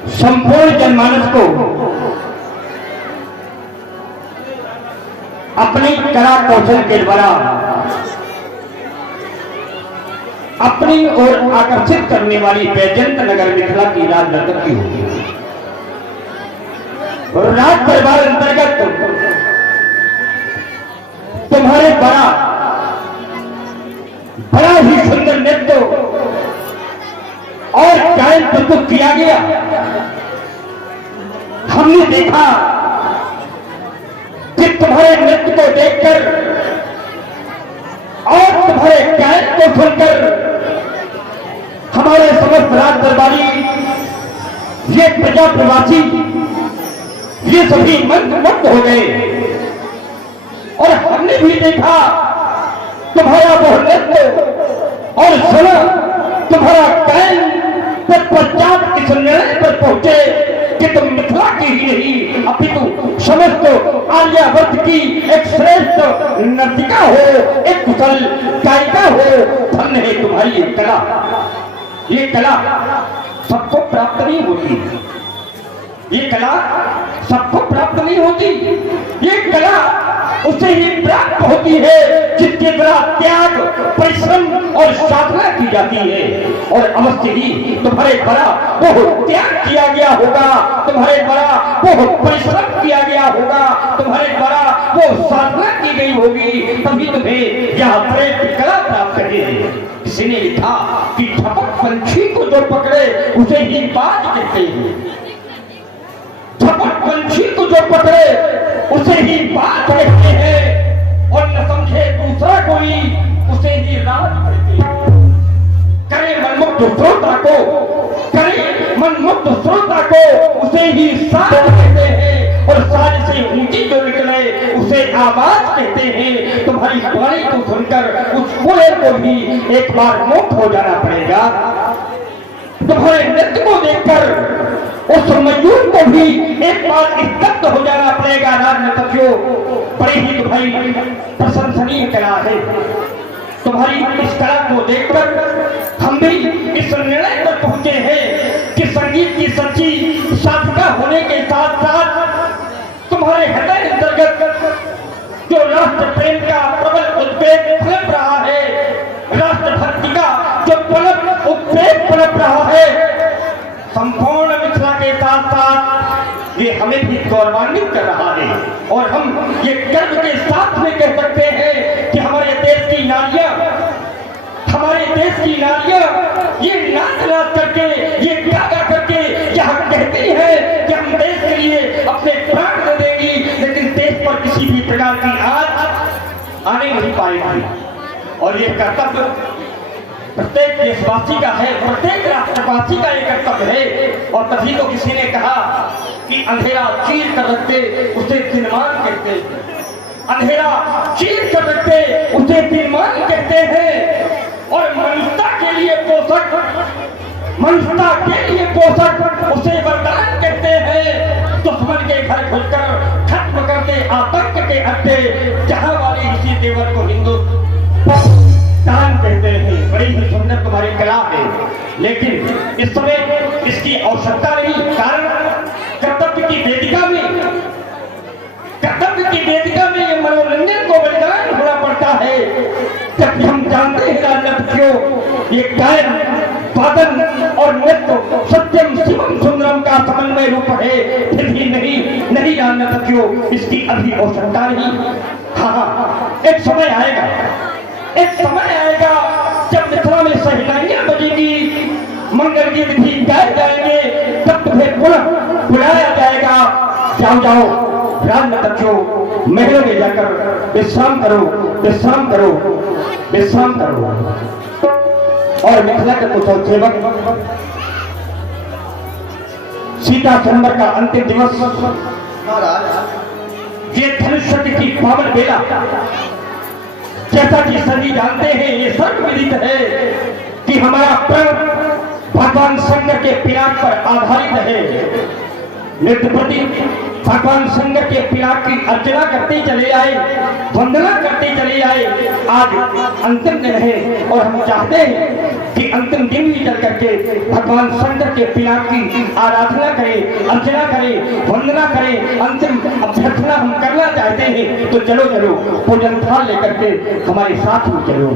संपूर्ण जनमानस को अपनी कला कौशल के द्वारा अपनी ओर आकर्षित करने वाली बैजंत नगर मिथिला की राजनगर की होगी। राज परिवार अंतर्गत तुम्हारे बड़ा ही सुंदर नृत्य और गायन प्रस्तुत किया गया। हमने देखा कि तुम्हारे नृत्य को देखकर और तुम्हारे गायन को सुनकर हमारे समस्त राज दरबारी, ये प्रजा प्रवासी, ये सभी मंत्रमुग्ध हो गए। और हमने भी देखा तुम्हारा वो नृत्य और सुना तुम्हारा गायन, तत्पश्चात इस निर्णय पर पहुंचे कि तुम मिथिला की ही नहीं अपितु समस्त आर्यावर्त की एक श्रेष्ठ नर्तिका हो, एक कुशल गायिका हो। धन्य है तुम्हारी ये कला। ये कला सबको प्राप्त नहीं होती, ये कला सबको प्राप्त नहीं होती। ये कला उसे ही प्राप्त होती है जिसके द्वारा त्याग, परिश्रम और साधना की जाती है। और अवश्य ही तुम्हारे द्वारा बहुत त्याग किया गया होगा, तुम्हारे द्वारा बहुत परिश्रम किया गया होगा, तुम्हारे द्वारा वो साधना की गई होगी, तभी तुम्हें यह श्रेष्ठ कला प्राप्त है। किसी ने लिखा कि ठपक पंछी को जो पकड़े उसे ही बाज कहते हैं। ठपक पंछी को जो पकड़े उसे ही बात कहते हैं, और न समझे दूसरा कोई उसे ही राज कहते हैं। करे मनमुक्त श्रोता को, करे मनमुक्त श्रोता को उसे ही साज कहते हैं, और साज से ऊंची जो निकले उसे आवाज कहते हैं। तुम्हारी वाणी को सुनकर उस कोयल को भी एक बार मुक्त हो जाना पड़ेगा। तुम्हारे नृत्य को देखकर उस मयूर को भी एक बार स्तब्ध हो जाना पड़ेगा। राजनर्तकियों, बड़ी ही तुम्हारी प्रशंसनीय कला है। तुम्हारी इस कला को देखकर हम भी इस निर्णय पर पहुंचे हैं कि संगीत की सच्ची साधना होने के साथ साथ तुम्हारे हृदय अंतर्गत जो राष्ट्र प्रेम का प्रबल उद्वेग पनप रहा है, राष्ट्र भक्ति का जो प्रबल उद्वेग पनप रहा है, संपूर्ण मिथिला के साथ साथ ये हमें भी गौरवान्वित कर रहा है। और हम ये गर्व के साथ में कह सकते हैं कि हमारे देश की नारियां, हमारे देश की नारियां ये नाच नाच करके, ये गा करके यह कहती है कि हम देश के लिए अपने प्राण दे देंगी, लेकिन देश पर किसी भी प्रकार की आंच आने नहीं पाएगी। और ये कर्तव्य प्रत्येक देशवासी का है, प्रत्येक राष्ट्रवासी का एक कर्तव्य है। और तभी तो किसी ने कहा कि अंधेरा चीर कर रखते उसे दिनमान कहते हैं, अंधेरा चीर कर रखते उसे दिनमान कहते हैं। और मनुष्यता के लिए पोषक, मनुष्यता के लिए पोषक उसे वरदान कहते हैं। दुश्मन के घर घुसकर खत्म करते आतंक के अड्डे, जहां वाले इसी देवर को हिंदू दान कहते हैं। बड़ी ही सुंदर तुम्हारी कला है, लेकिन इस समय इसकी आवश्यकता नहीं। कारण कर्तव्य की वेदिका में, कर्तव्य की वेदिका में ये मनोरंजन को बलिदान होना पड़ता है। जबकि हम जानते हैं राजनर्तकियों, ये गायन, वादन और नृत्य सत्यम शिवम सुंदरम का समन्वय रूप है। फिर भी नहीं राजनर्तकियों, इसकी अभी आवश्यकता नहीं। हाँ, एक समय आएगा, एक समय आएगा जब मिथिला में सहनाइयां बजेगी, मंगल गीत भी गाए जाएंगे, तब तुम्हें पुनः बुलाया जाएगा। जाओ जाओ राजनर्तकियों, महलों में जाकर विश्राम करो, विश्राम करो, विश्राम करो। और मिथिला के कुशल सेवक, सीता स्वयंवर का अंतिम दिवस, ये धनुष की पावन बेला, जैसा कि सभी जानते हैं, ये सर्वविदित है कि हमारा प्रण भगवान शंकर के पिराग पर आधारित है। नित्य प्रति भगवान शंकर के पिराग की अर्चना करते चले आए, वंदना करते चले आए। आज अंतिम दिन है और हम चाहते हैं कि कि अंतिम दिन भी चल करके भगवान शंकर के पिनाक की आराधना करें, अर्चना करें, वंदना करें, अंतिम अभ्यर्थना हम करना चाहते हैं। तो चलो चलो पूजन थाल लेकर के हमारे साथ में चलो।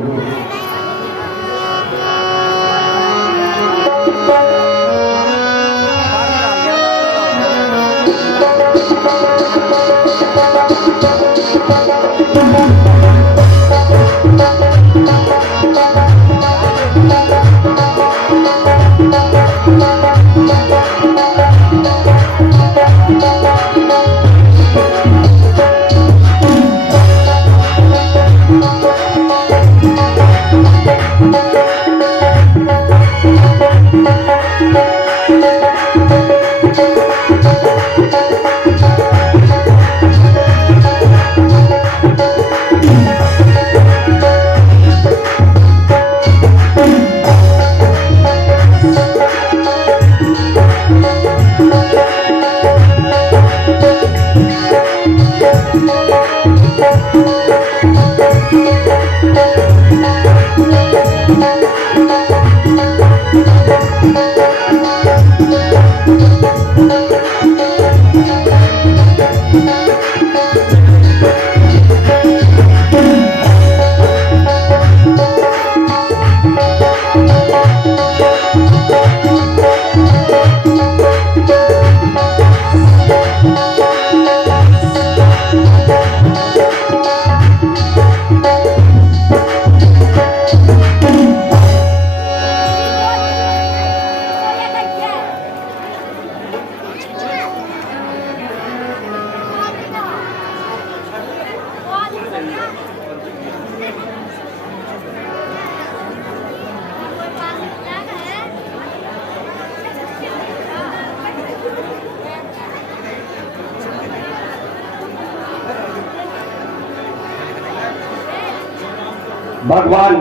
भगवान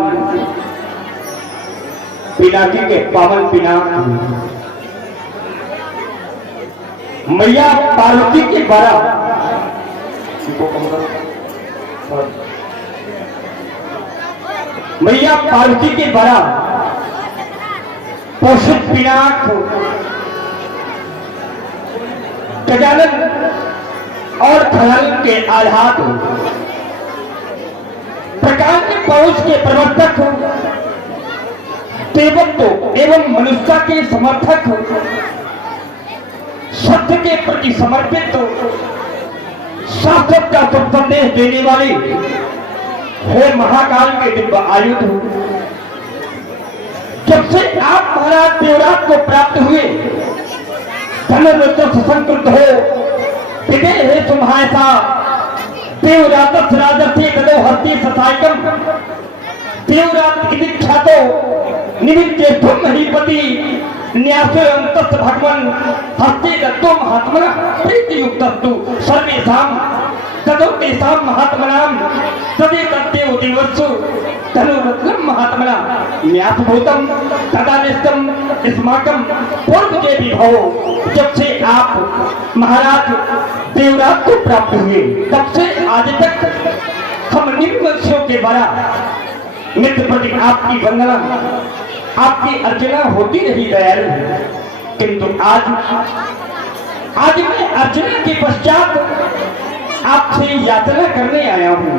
पिनाकी के पावन पिनाक मैया पार्वती के द्वारा मैया पार्वती के द्वारा पोषित पिनाक गजानन और खयाल के आधार प्रकार के पौष के प्रवर्तक हो, देवत्व एवं मनुष्य के समर्थक हो, सत्य के प्रति समर्पित हो, शास्त्र का संदेश देने वाले हो, महाकाल के दिव्य आयुध हो। जब से आप महाराज देवराज को प्राप्त हुए, धनुर्वृत्त संस्कृत हो, विदे है सुमहायसा देवरात राजर्थे तदो हस्ते ससायकम देवरात इति ख्यातो निमित्ते तुम महीपति न्यासे अंतस्थ भगवान हस्ते दत्तो महात्मना प्रीति युक्तस्तु सर्वेषां तदो तेषां महात्मनां तदे तद्देव देवस्सु धनुरत्नं महात्मना न्यासभूतं तदानिष्टं अस्माकं पूर्व के विभव। जब से आप महाराज देवराज को प्राप्त हुए, तब से आज तक हम निम्नवंशियों के द्वारा नित्य प्रति आपकी वंदना, आपकी अर्चना होती रही दयालु। किंतु आज मैं अर्चना के पश्चात आपसे याचना करने आया हूँ।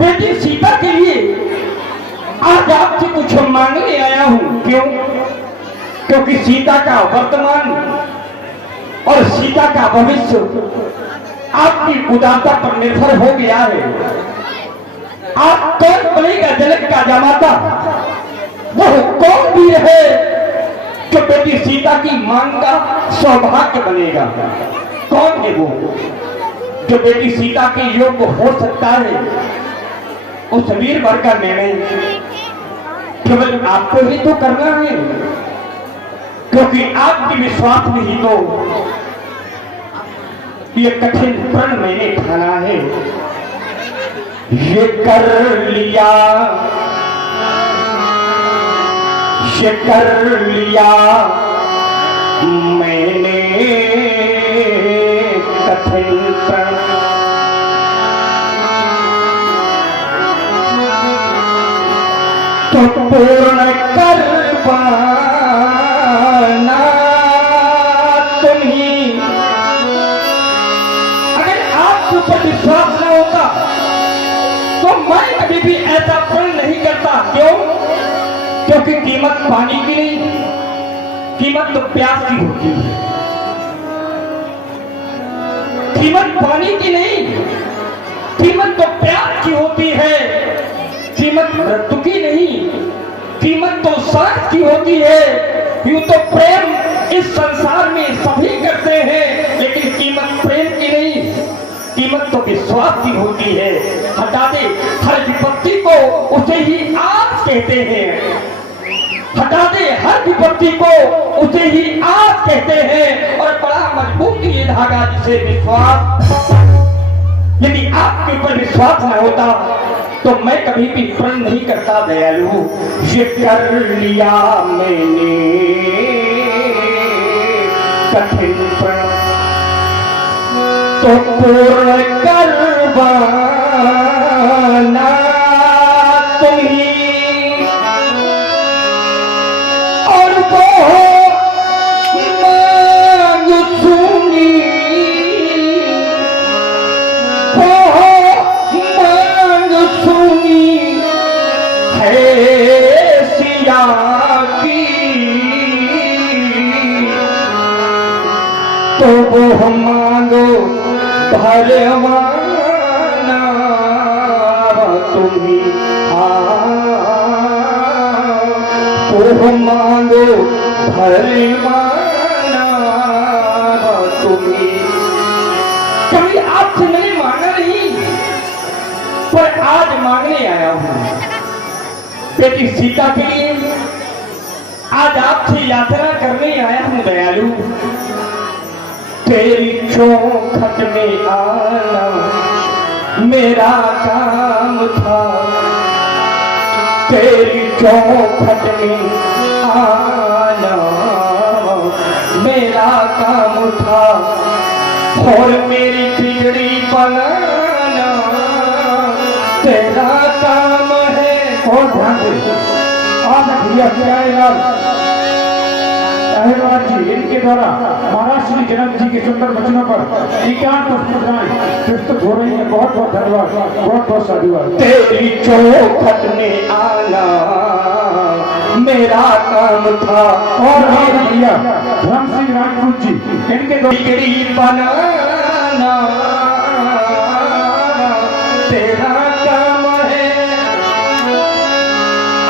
बेटी सीता के लिए आज आपसे कुछ मांगने आया हूँ। क्यों? क्योंकि सीता का वर्तमान और सीता का भविष्य आपकी उदारता पर निर्भर हो गया है। आप कौन बनेगा जनक का जमाता? वह कौन वीर है जो बेटी सीता की मांग का सौभाग्य बनेगा? कौन है वो जो बेटी सीता के योग्य हो सकता है? उस वीर वर का निर्णय केवल आपको ही तो करना है, क्योंकि आपके विश्वास में ही तो ये कठिन प्रण मैंने ठाना है। ये कर लिया मैंने कठिन प्रण, तो पूर्ण क्योंकि कीमत पानी की नहीं, कीमत तो प्यास की होती है। कीमत पानी की नहीं, कीमत तो प्यास की होती है। कीमत मृत्यु की नहीं, कीमत तो सांस की होती है। यूं तो प्रेम इस संसार में सभी करते हैं, लेकिन कीमत प्रेम की नहीं, कीमत तो विश्वास की होती है। हटा दे हर विपत्ति को, उसे ही आज कहते हैं। हटा दे हर विपत्ति को, उसे ही आज कहते हैं। और बड़ा मजबूत ये धागा जिसे विश्वास, यदि आपके ऊपर विश्वास न होता तो मैं कभी भी प्रण नहीं करता दयालु। ये कर लिया मैंने कठिन प्रण, तो पूर्ण करवाना तुम्ही, और वो मांग सुनी, वो मांग सुनी है सिया की, तो वो मांगो भरवाना तुम्ही, तो मांगो भरवाना तुम्ही। कभी आपसे मैंने मांगा नहीं, पर आज मांगने आया हूं बेटी सीता के लिए। आज आपसे यात्रा करने आया हूं दयालु। तेरी चौखट में आना मेरा काम था, तेरी चौखट में आना मेरा काम था, और मेरी बिगड़ी बनाना तेरा काम है। और ध्यान दे आज भैया क्या है यार जी, इनके द्वारा महाराज श्री जनक जी के सुंदर वचनों पर एकांत मुद्राएं प्रस्तुत हो रही है। बहुत बहुत धन्यवाद, बहुत बहुत साधुवाद। तेरी चौखट में आना मेरा काम था, और भैया धर्म सिंह राजपूत जी इनके द्वारा बनाना तेरा काम है।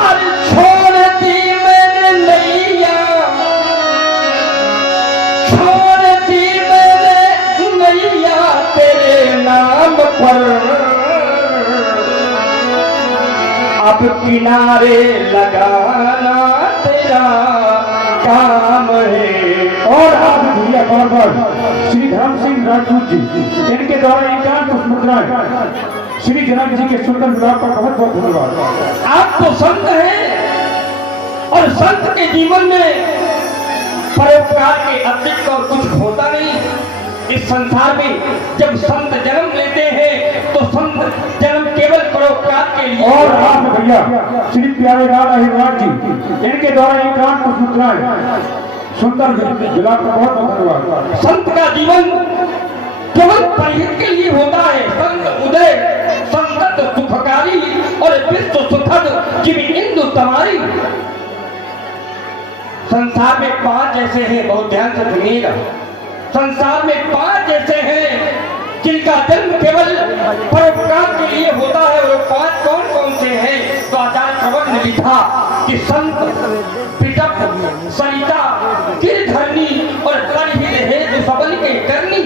अरे छोड़ दी मैंने नैया, छोड़ दी मैंने नैया तेरे नाम पर, अब किनारे लगाना तेरा काम है। और आप भैया बार बार श्री धर्म सिंह राजपूत जी इनके द्वारा एकांत मुद्राएं श्री जनक जी के सुंदर विवाह पर बहुत बहुत धन्यवाद। आप तो संत हैं, और संत के जीवन में परोपकार के अतिरिक्त और कुछ होता नहीं। इस संसार में जब संत जन्म लेते हैं तो संत जन्म केवल परोपकार के लिए। और आप भैया श्री प्यारे लाल अहिरवार जी इनके द्वारा एकांत मुद्राएं सुंदर विलाप का बहुत बहुत धन्यवाद। संत का जीवन केवल परिहित के लिए होता है। संत उदय संत सुखकारी और विश्व सुखद जिन इंदु तुम्हारी। संसार में 5 ऐसे हैं, बहुत ध्यान से सुनिएगा। संसार में 5 ऐसे हैं जिनका जन्म केवल परोपकार के लिए होता है। और 5 कौन कौन से हैं? तो आचार्य प्रवर ने लिखा कि संत, पिटक, सरिता, गिरधरणी और कलहित हेतु सबल के करनी।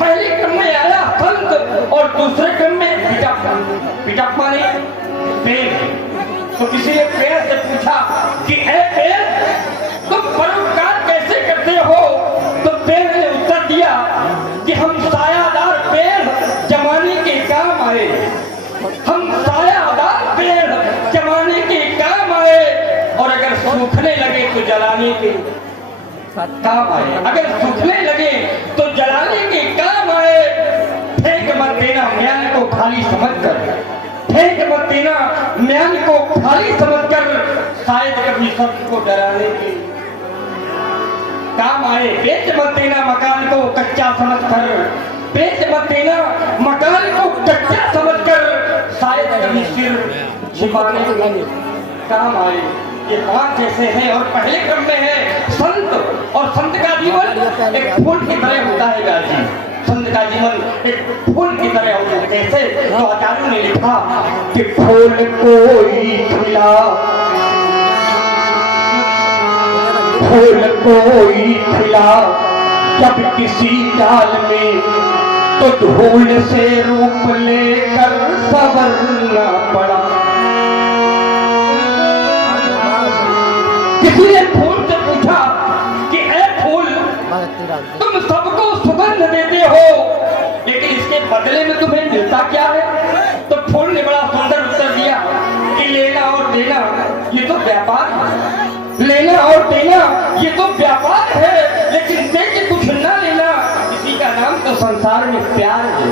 पहले क्रम में आया संत और दूसरे क्रम में पिटक। पिटक माने पेड़। तो किसी ने पेड़ से पूछा कि ऐ पेड़ तुम परोपकार कैसे करते हो? तो पेड़ ने उत्तर दिया कि हम सायादार पेड़ जमाने के काम आए, हम सायादार पेड़ जमाने के काम आए, और अगर सूखने लगे तो जलाने के काम आए। अगर सूखने लगे तो जलाने के काम आए। फेंक मत देना म्यान को खाली समझकर, फेंक मत देना म्यान को खाली समझकर, शायद कभी सबको डराने के काम आए। बेच मत देना मकान को कच्चा समझकर, बेच मत देना मकान को कच्चा समझकर, शायद कभी सिर छिपाने के काम आए। ये पांच जैसे हैं और पहले क्रम में है संत। और संत का जीवन एक फूल की तरह होता है गाजी। संत का जीवन एक फूल की तरह होता है। कैसे? तो आचार्यों ने लिखा कि फूल कोई खिला, फूल कोई खिला जब किसी डाल में, तो धूल से रूप लेकर संवरना पड़ा। किसी ने फूल से पूछा कि ऐ फूल, तुम सबको सुगंध देते हो, लेकिन इसके बदले में तुम्हें मिलता क्या है? तो फूल ने बड़ा सुंदर उत्तर दिया कि लेना और देना ये तो व्यापार है, लेना और देना ये तो व्यापार है, लेकिन दे के कुछ ना लेना, इसी का नाम तो संसार में प्यार है।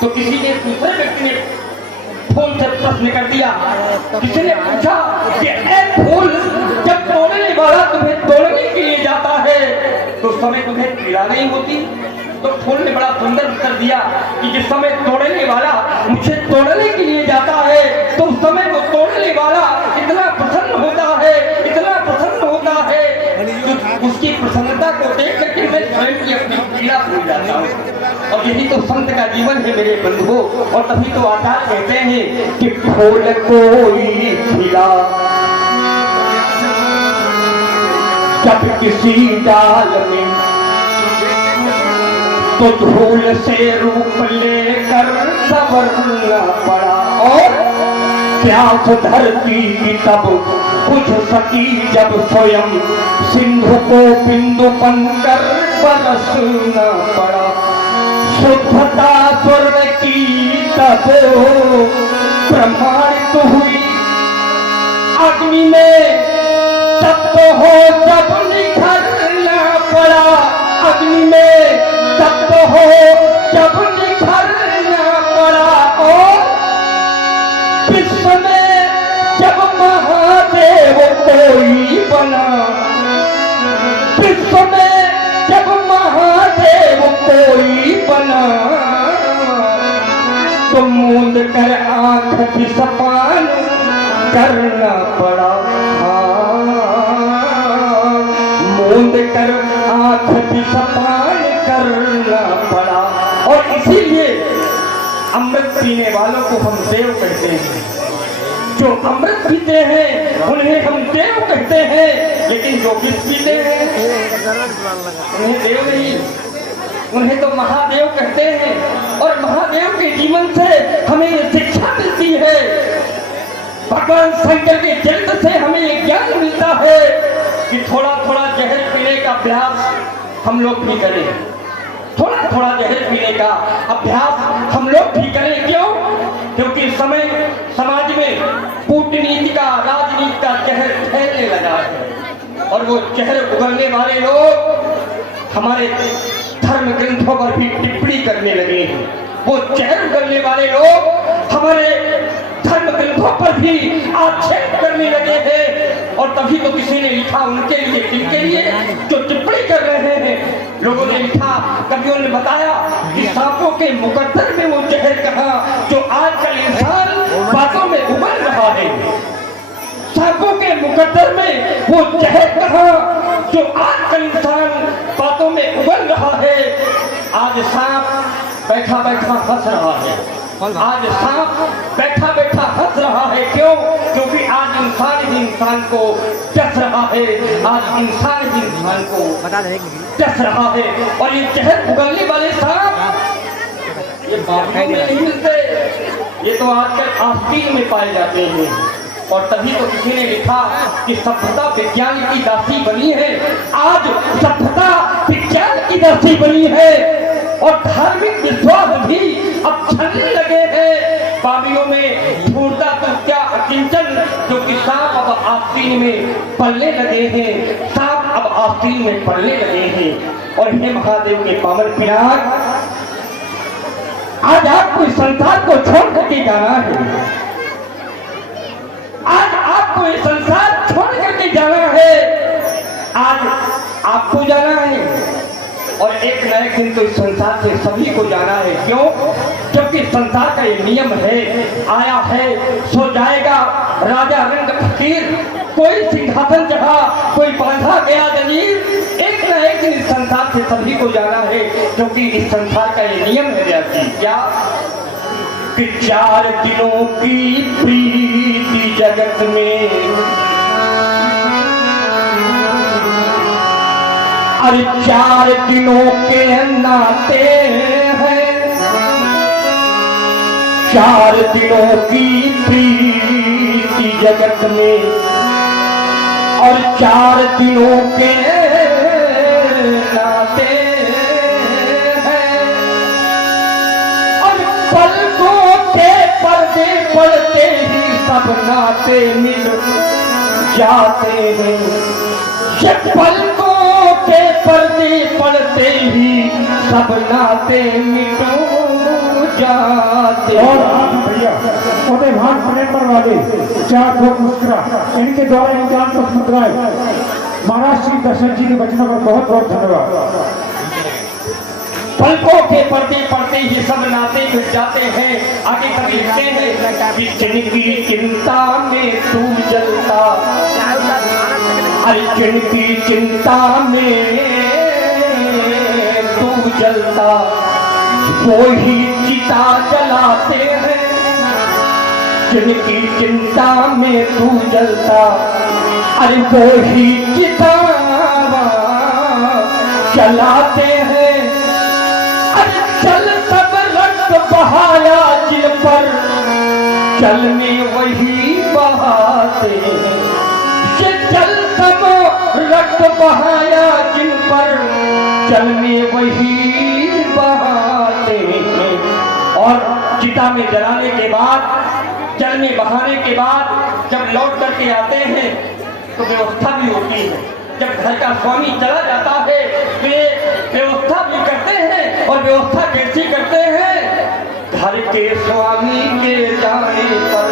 तो किसी ने दूसरे व्यक्ति ने फूल से प्रश्न कर दिया, किसी ने पूछा कि ऐ फूल, जब तोड़ने वाला तुम्हें तोड़ने के लिए जाता है तो उस समय तुम्हें पीड़ा नहीं होती? तो फूल ने बड़ा सुंदर उत्तर दिया कि जिस समय तोड़ने वाला मुझे तोड़ने के लिए जाता है तो उस समय वो तोड़ने वाला इतना प्रसन्न होता है, इतना प्रसन्न होता है कि उसकी प्रसन्नता को देख करके मैं स्वयं की अपनी पीड़ा भूल जाता हूँ। और यही तो संत का जीवन है मेरे बंधुओं। और तभी तो आचार्य कहते हैं कि फूल कोई खिला जब किसी डाल में, तो धूल से रूप लेकर संवरना पड़ा। और प्यास धरती की तब बुझ सकी जब स्वयं, सिंधु को बिंदु बनकर बरसना पड़ा। शुद्धता स्वर्ग की तब प्रमाणित हुई, अग्नि में तप्त हो जब निखरना पड़ा। अग्नि में तप्त हो जब निखरना पड़ा। और विश्व में जब महादेव कोई बना, विश्व में जब महादेव कोई बना, तो मूंद कर आंख भी सपान करना पड़ा। मूंद कर आंख भी सपान करना पड़ा। और इसीलिए अमृत पीने वालों को हम देव कहते हैं। जो अमृत पीते हैं उन्हें हम देव कहते हैं, लेकिन जो विष पीते हैं उन्हें देव नहीं, उन्हें तो महादेव कहते हैं। और महादेव के जीवन से हमें ये शिक्षा मिलती है, भगवान शंकर के चरित्र से हमें ये ज्ञान मिलता है कि थोड़ा थोड़ा जहर पीने का अभ्यास हम लोग भी करें। थोड़ा थोड़ा जहर पीने का अभ्यास हम लोग भी करें। क्यों? क्योंकि इस समय समाज में कूटनीति का, राजनीति का जहर फैलने लगा है। और वो जहर उगलने वाले लोग हमारे धर्म ग्रंथों पर भी टिप्पणी करने लगे हैं। वो जहर उगलने वाले लोग हमारे धर्म ग्रंथों पर भी आक्षेप करने लगे हैं। और तभी तो किसी ने लिखा उनके लिए, जिनके लिए जो टिप्पणी कर रहे हैं, लोगों ने लिखा, कवियों ने बताया कि सांपों के मुकद्दर में वो जहर कहा जो आजकल इंसान बातों में उबल रहा है। सांपों के मुकद्दर में वो जहर कहा जो आजकल इंसान बातों में उबल रहा है। आज सांप बैठा बैठा हंस रहा है। आज सांप बैठा बैठा हंस रहा है। क्यों? क्योंकि आज इंसान ही इंसान को डस रहा है। आज इंसान ही इंसान को डस रहा है। और ये जहर उगलने वाले सांप ये बाबुओं में नहीं मिलते, ये तो आजकल आस्तीन में पाए जाते हैं। और तभी तो किसी ने लिखा कि सभ्यता विज्ञान की दासी बनी है। आज सभ्यता विज्ञान की दासी बनी है और धार्मिक विश्वास भी अब छलने लगे हैं। पानियों में ढूंढता तो क्या अकिंचन, जो कि सांप अब आस्तीन में पलने लगे हैं। सांप अब आस्तीन में पलने लगे हैं। और हे महादेव के पावन पिनाक, आज आपको इस संसार को छोड़ करके जाना है। आज आपको ये संसार छोड़ करके जाना है। आज आपको जाना है और एक न एक दिन तो इस संसार से सभी को जाना है। क्यों? क्योंकि संसार का ये नियम है, आया है सो जाएगा। राजा रंग फकीर कोई सिंहासन चढ़ा, कोई बांधा गया जंजीर। एक न एक दिन इस संसार से सभी को जाना है, क्योंकि इस संसार का ये नियम है व्यासी। क्या कि 4 दिनों की प्रीति जगत में, अरे 4 दिनों के नाते हैं, 4 दिनों की प्रीति जगत में, और 4 दिनों के नाते हैं, और पलकों के पर्दे पड़ते ही सब नाते मिल जाते हैं। ये पलकों के पर्दे पड़ते ही सब नाते मिल जाते। और आप भैया छोटे भाग प्रेपर वाले 4 लोग मुस्कुरा, इनके द्वारा इंसान को मुस्कुराए। महाराज श्री दर्शन जी के वचनों पर बहुत बहुत धन्यवाद। पलकों के पर्दे पड़ते ही सब नाते मिट जाते हैं। आगे कभी लिखते हैं कि जिनकी चिंता में तू जलता, अरे जिनकी चिंता में तू जलता, वो ही चिता जलाते हैं। जिनकी चिंता में तू जलता, अरे वो ही चिता जलाते हैं। अरे चल सब रक्त बहाया जिन पर, चल में वही बहाते हैं। ये चल सब रक्त बहाया जिन पर, चल में वही बहाते हैं। और चिता में जलाने के बाद, जल में बहाने के बाद जब लौट करके आते हैं तो व्यवस्था भी होती है। जब घर का स्वामी चला जाता है वे व्यवस्था भी करते हैं। और व्यवस्था कैसी करते हैं? घर के स्वामी के जाने पर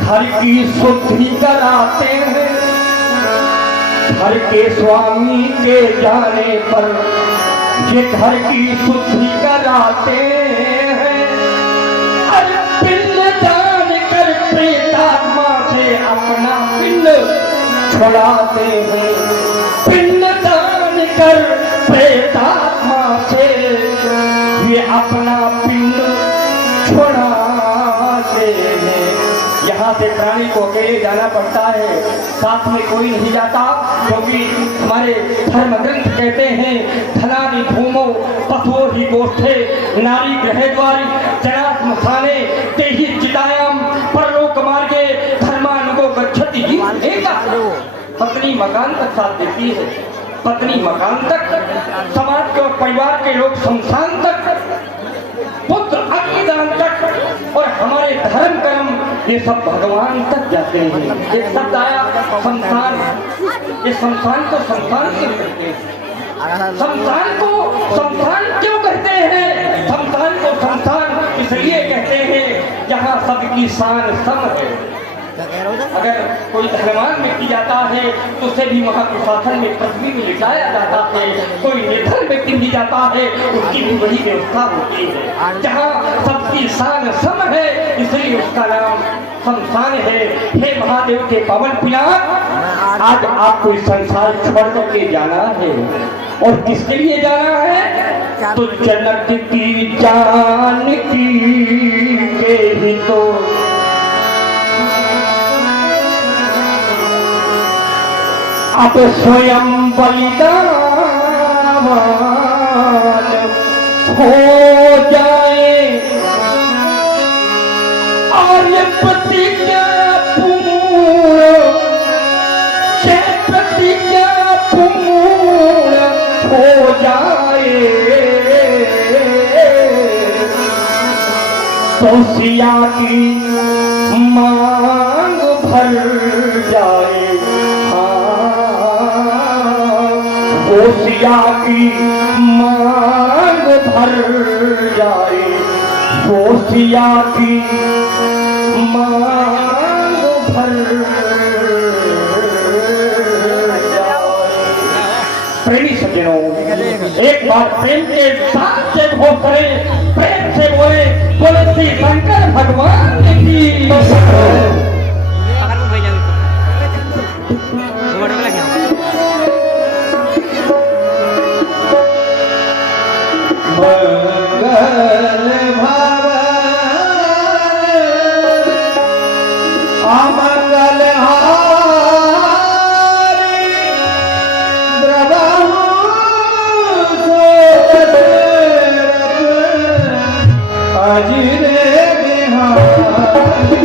घर की शुद्धि कराते हैं। घर के स्वामी के जाने पर ये घर की शुद्धि कराते हैं। अरे पिंड दान कर प्रेतात्मा से अपना पिंड छुड़ाते हैं। पिंड दान कर प्रेतात्मा से ये अपना पिंड छुड़ाते हैं। यहाँ से प्राणी को अकेले जाना पड़ता है, साथ में कोई नहीं जाता, क्योंकि हमारे धर्म ग्रंथ कहते हैं धनानि भूमो पशुओ ही गोष्ठे नारी गृहद्वारी जना स्मशाने तेहि चितायाम परलोक मार्गे धर्मानुगो गच्छति। पत्नी मकान तक साथ देती है, पत्नी मकान तक, समाज के और परिवार के लोग शमशान तक, पुत्र अग्निदान तक, और हमारे धर्म कर्म ये सब भगवान तक जाते हैं। ये शब्द आया शमशान, ये शमशान को शमशान क्यों कहते हैं? शमशान को शमशान क्यों कहते हैं? शमशान को शमशान इसलिए कहते हैं जहाँ सबकी शान सम है। अगर कोई धनवान व्यक्ति जाता है तो उसे भी वहाँ प्रशासन में पृथ्वी में लिटाया जाता है। कोई निर्धन व्यक्ति भी जाता है उसकी भी वही व्यवस्था होती है। जहाँ सबकी शान सम है इसलिए उसका नाम शमशान है। हे महादेव के पवन पिलान, आज आपको इस संसार छोड़ करके जाना है। और किसके लिए जाना है? तो जनक की जानकी के ही तो अब स्वयं बलिदान हो जाए। और ये प्रतिज्ञा पूर्ण, ये प्रतिज्ञा पूर्ण हो जाए तो सिया की मांग भर जाए। सिया की मांग भर जाए, वो सिया की मांग भर जाए। प्रेमी सज्जनों, एक बार प्रेम के साथ से वो करे, प्रेम से बोले बोले श्री शंकर भगवान की। अपने